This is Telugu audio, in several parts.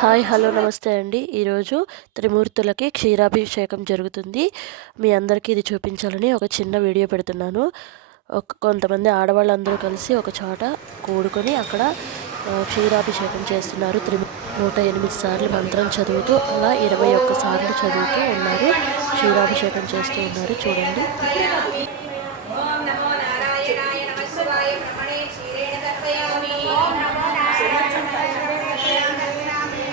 హాయ్ హలో నమస్తే అండి. ఈరోజు త్రిమూర్తులకి క్షీరాభిషేకం జరుగుతుంది. మీ అందరికీ ఇది చూపించాలని ఒక చిన్న వీడియో పెడుతున్నాను. కొంతమంది ఆడవాళ్ళందరూ కలిసి ఒక చోట కూడుకొని అక్కడ క్షీరాభిషేకం చేస్తున్నారు. 108 సార్లు మంత్రం చదువుతూ అలా 21 సార్లు చదువుతూ ఉన్నారు. క్షీరాభిషేకం చేస్తూ ఉన్నారు చూడండి. नमो नारायणाय नमः शिवाय ब्रह्मणे क्षीरेण तर्पयामि। ओम नमो नारायणाय नमः शिवाय ब्रह्मणे क्षीरेण तर्पयामि।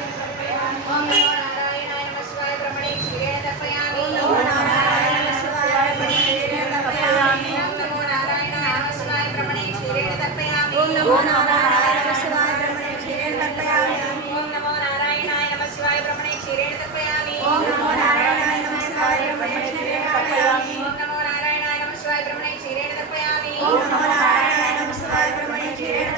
ओम नमो नारायणाय नमः शिवाय ब्रह्मणे क्षीरेण तर्पयामि। ओम नमो नारायणाय नमः शिवाय ब्रह्मणे क्षीरेण तर्पयामि। ओम नमो नारायणाय नमः शिवाय ब्रह्मणे क्षीरेण तर्पयामि। ओम नमो नारायणाय नमः शिवाय ब्रह्मणे क्षीरेण तर्पयामि। ओम नमो नारायणाय नमः शिवाय ब्रह्मणे क्षीरेण तर्पयामि। ओम नमो नारायणाय नमः शिवाय ब्रह्मणे क्षीरेण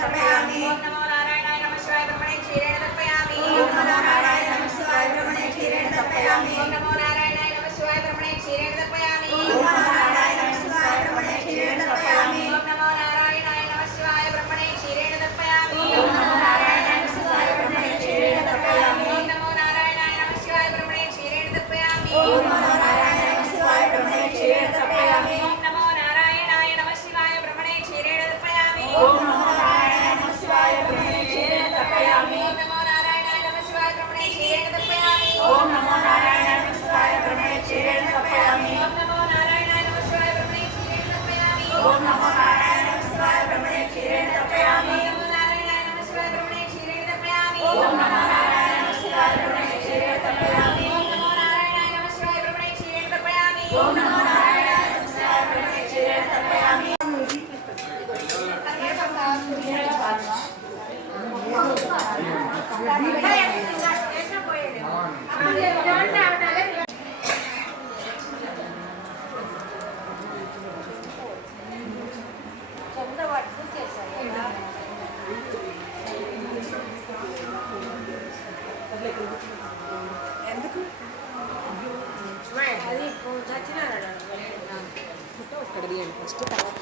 तर्पयामि। ओम नमो नारायणाय नमः शिवाय ब्रह्मणे क्षीरेण तर्पयामि। ओम नमो नारायणाय नमः शिवाय ब्रह्मणे क्षीरेण तर्पयामि। ओम नमो नारायणाय नमः शिवाय ब्रह्मणे क्षीरेण तर्पयामि। ओम नमो नारायणाय नमः शिवाय ब्रह्मणे क्षीरेण तर्पयामि। ओम नमो नारायणाय नमः शिवाय ब्रह्मणे क्षीरेण तर्पयामि। ओम नमो नारायणाय नमः शिवाय ब्रह्मणे क्षीरेण तर्पयामि। ओम नमो नारायणाय नमः शिवाय ब्रह्मणे क्षीरेण तर्पयामि। ओम नमो नारायणाय नमः शिवाय ब्रह्मणे क्षीरेण तर्पयामि। ओम नमो नारायणाय नमः शिवाय ब्रह्मणे क्षीरेण तर्पयामि। ओम नमो नारायणाय नमः शिवाय ब्रह्मणे क्षीरेण तर्पयामि। ओम नमो नारायणाय नमः शिवाय ब्रह्मणे क्षीरेण तर्पयामि। ओम नमो नारायणाय नमः शिवाय ब्रह्मणे क्षीरेण तर्पयामि। ओम नमो नारायणाय नमः शिवाय ब्रह्मणे क्षीरेण तर्पयामि। ओम नमो नारायणाय नमः शिवाय ब्रह्मणे क्षीरेण तर्पयामि। ओम नमो नारायणाय नमः शिवाय ब्रह्मणे क्षीरेण तर्पयामि। ఎందుకు అది చచ్చినారా ఫోటో ఒక్కడిది ఫస్ట్ తర్వాత